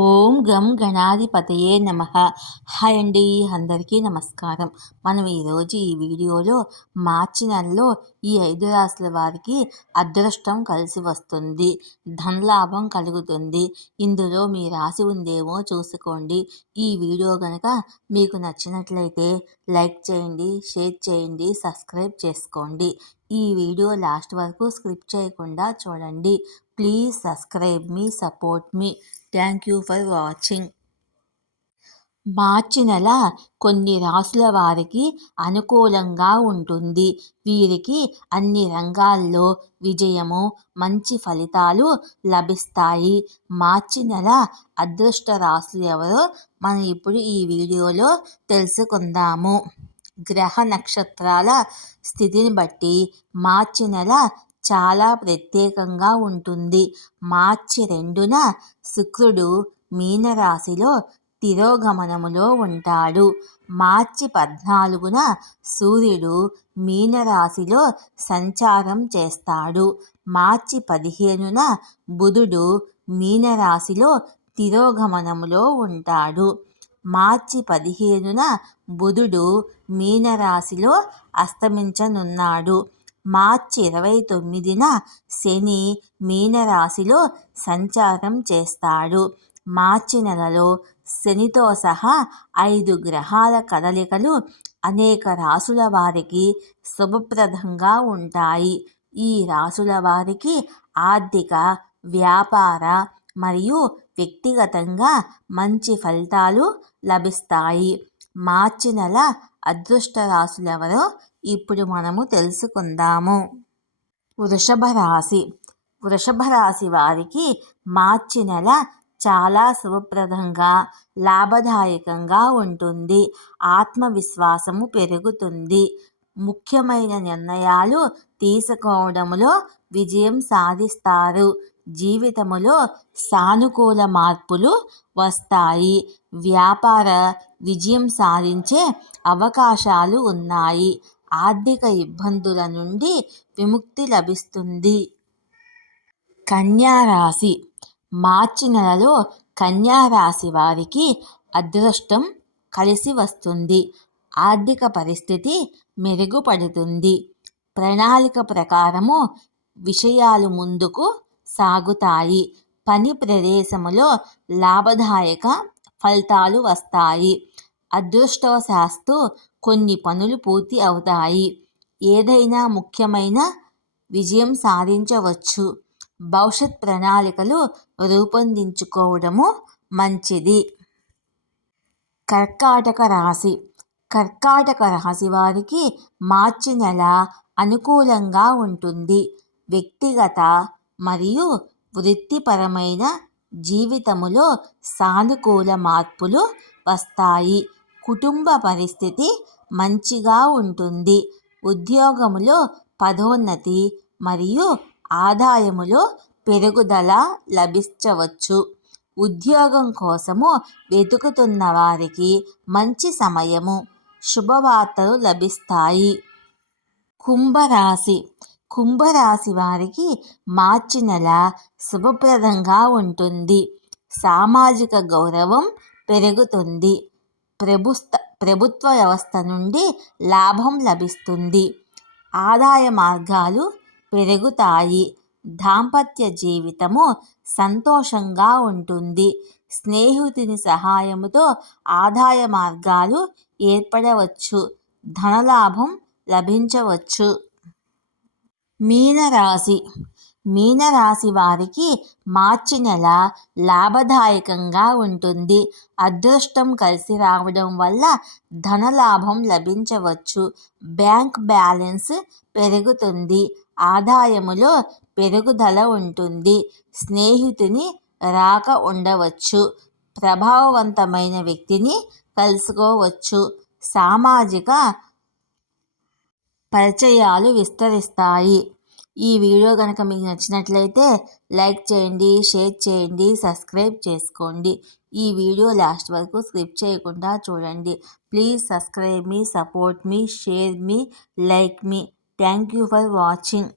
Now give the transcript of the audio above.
ఓం గం గణాధిపతయే నమః. హాయ్ అండి, అందరికీ నమస్కారం. మనం ఈరోజు ఈ వీడియోలో మార్చి నెలలో ఈ 5 రాశుల వారికి అదృష్టం కలిసి వస్తుంది, ధనలాభం కలుగుతుంది. ఇందులో మీ రాశి ఉందేమో చూసుకోండి. ఈ వీడియో కనుక మీకు నచ్చినట్లయితే లైక్ చేయండి, షేర్ చేయండి, సబ్స్క్రైబ్ చేసుకోండి. ఈ వీడియో లాస్ట్ వరకు స్కిప్ చేయకుండా చూడండి. ప్లీజ్ సబ్స్క్రైబ్ మీ, సపోర్ట్ మీ. Thank you for watching. మార్చి నెల కొన్ని రాసుల వారికి అనుకూలంగా ఉంటుంది. వీరికి అన్ని రంగాల్లో విజయము, మంచి ఫలితాలు లభిస్తాయి. మార్చి నెల అదృష్ట రాశులు ఎవరో మనం ఇప్పుడు ఈ వీడియోలో తెలుసుకుందాము. గ్రహ నక్షత్రాల స్థితిని బట్టి మార్చి నెల చాలా ప్రత్యేకంగా ఉంటుంది. మార్చి 2న శుక్రుడు మీనరాశిలో తిరోగమనములో ఉంటాడు. మార్చి 14న సూర్యుడు మీనరాశిలో సంచారం చేస్తాడు. మార్చి 15న బుధుడు మీనరాశిలో తిరోగమనములో ఉంటాడు. మార్చి 15న బుధుడు మీనరాశిలో అస్తమించనున్నాడు. మార్చి 29న శని మీనరాశిలో సంచారం చేస్తాడు. మార్చి నెలలో శనితో సహా 5 గ్రహాల కదలికలు అనేక రాసుల వారికి శుభప్రదంగా ఉంటాయి. ఈ రాసుల వారికి ఆర్థిక, వ్యాపార మరియు వ్యక్తిగతంగా మంచి ఫలితాలు లభిస్తాయి. మార్చి నెల అదృష్ట రాశులెవరో ఇప్పుడు మనము తెలుసుకుందాము. వృషభ రాశి. వృషభ రాశి వారికి మార్చి నెల చాలా శుభప్రదంగా, లాభదాయకంగా ఉంటుంది. ఆత్మవిశ్వాసము పెరుగుతుంది. ముఖ్యమైన నిర్ణయాలు తీసుకోవడంలో విజయం సాధిస్తారు. జీవితములో సానుకూల మార్పులు వస్తాయి. వ్యాపార విజయం సాధించే అవకాశాలు ఉన్నాయి. ఆర్థిక ఇబ్బందుల నుండి విముక్తి లభిస్తుంది. కన్యా రాశి. మార్చి నెలలో కన్యా రాశి వారికి అదృష్టం కలిసి వస్తుంది. ఆర్థిక పరిస్థితి మెరుగుపడుతుంది. ప్రణాళిక ప్రకారము విషయాలు ముందుకు సాగుతాయి. పని ప్రదేశములో లాభదాయక ఫలితాలు వస్తాయి. అదృష్టవశాత్తు కొన్ని పనులు పూర్తి అవుతాయి. ఏదైనా ముఖ్యమైన విజయం సాధించవచ్చు. భవిష్యత్ ప్రణాళికలు రూపొందించుకోవడము మంచిది. కర్కాటక రాశి. కర్కాటక రాశి వారికి మార్చి నెల అనుకూలంగా ఉంటుంది. వ్యక్తిగత మరియు వృత్తిపరమైన జీవితములో సానుకూల మార్పులు వస్తాయి. కుటుంబ పరిస్థితి మంచిగా ఉంటుంది. ఉద్యోగములో పదోన్నతి మరియు ఆదాయములో పెరుగుదల లభించవచ్చు. ఉద్యోగం కోసము వెతుకుతున్న వారికి మంచి సమయము, శుభవార్తలు లభిస్తాయి. కుంభరాశి. కుంభరాశి వారికి మార్చి నెల శుభప్రదంగా ఉంటుంది. సామాజిక గౌరవం పెరుగుతుంది. ప్రభుత్వ వ్యవస్థ నుండి లాభం లభిస్తుంది. ఆదాయ మార్గాలు పెరుగుతాయి. దాంపత్య జీవితము సంతోషంగా ఉంటుంది. స్నేహితుని సహాయముతో ఆదాయ మార్గాలు ఏర్పడవచ్చు. ధనలాభం లభించవచ్చు. మీనరాశి. మీనరాశి వారికి మార్చి నెల లాభదాయకంగా ఉంటుంది. అదృష్టం కలిసి రావడం వల్ల ధనలాభం లభించవచ్చు. బ్యాంక్ బ్యాలెన్స్ పెరుగుతుంది. ఆదాయములో పెరుగుదల ఉంటుంది. స్నేహితుని రాక ఉండవచ్చు. ప్రభావవంతమైన వ్యక్తిని కలుసుకోవచ్చు. సామాజిక పరిచయాలు విస్తరిస్తాయి. ఈ వీడియో కనుక మీకు నచ్చినట్లయితే లైక్ చేయండి, షేర్ చేయండి, సబ్స్క్రైబ్ చేసుకోండి. ఈ వీడియో లాస్ట్ వరకు స్కిప్ చేయకుండా చూడండి. ప్లీజ్ సబ్స్క్రైబ్ మీ, support me, share me, like me. Thank you for watching.